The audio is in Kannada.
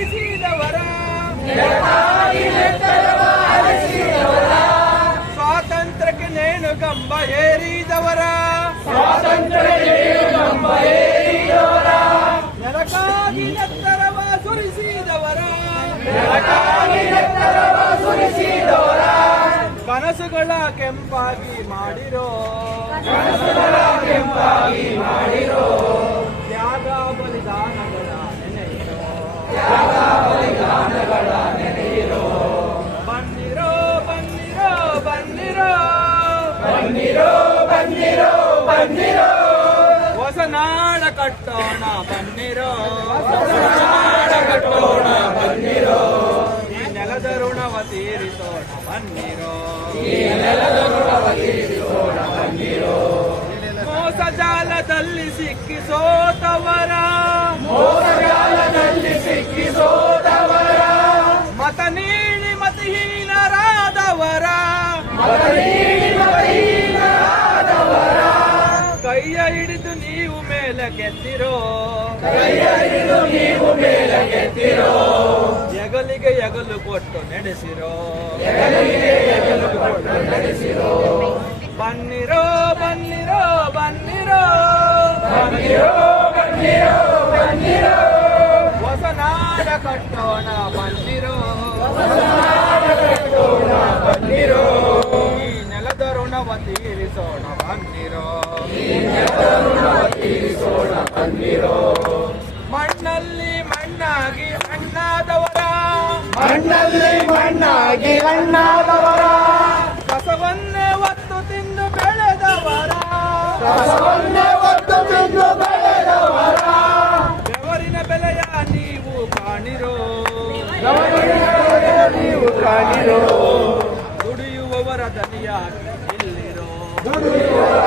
ಅರಸಿದವರ. ಸ್ವಾತಂತ್ರ್ಯಕ್ಕೆ ನೇಣು ಗಂಬ ಏರಿದವರ. ನೆಲಕ್ಕಾಗಿ ನೆತ್ತರವ ಸುರಿಸಿದವರ. ಕನಸುಗಳ ಕೆಂಪಾಗಿ ಮಾಡಿರೋ. ತ್ಯಾಗ గట్టోన బన్నిరో గట్టోన బన్నిరో ఈ నెల దరుణవ తీరితోన బన్నిరో ఈ నెల దరుణవ తీరితోన బన్నిరో మోసజాల తల్లి సిక్కి సోతవరా. మోసజాల తల్లి సిక్కి సోతవరా. మత నీడి మతిహీన రాదవరా మత నీడి ಮೇಲೆ ಗೆದ್ದಿರೋ ಕೈಯ ಹಿಡಿದು ನೀವು ಮೇಲೆ ಗೆದ್ದಿರೋ ಎಗಲಿಗೆ ಎಗಲು ಕೊಟ್ಟು ನಡೆಸಿರೋ ಬನ್ನಿರೋ ಬನ್ನಿರೋ ಬನ್ನಿರೋ ಬನ್ನಿರೋ ಬನ್ನಿರೋ ಬನ್ನಿರೋ ಹೊಸ ನಾಡ ಕಟ್ಟೋಣ ಬನ್ನಿರೋ ಬನ್ನಿರೋ ಈ ನೆಲದ ಋಣವ ತೀರಿಸೋಣ ಬನ್ನಿರೋ ಮಣ್ಣಲ್ಲಿ ಮಣ್ಣಾಗಿ ಅಣ್ಣಾದವರ ಮಣ್ಣಲ್ಲಿ ಮಣ್ಣಾಗಿ ಅಣ್ಣಾದವರ ಕಸವನ್ನೇ ಒತ್ತು ತಿಂದು ಬೆಳೆದವರ. ಕಸವನ್ನೇ ಒತ್ತು ತಿಂದು ಬೆಳೆದವರ. ಬೆವರಿನ ಬೆಲೆಯ ನೀವು ಕಾಣಿರೋ. ನೀವು ಕಾಣಿರೋ. ದುಡಿಯುವವರ ದನಿಯಾಗಿ ಇಲ್ಲಿರೋ. ದುಡಿಯುವವರ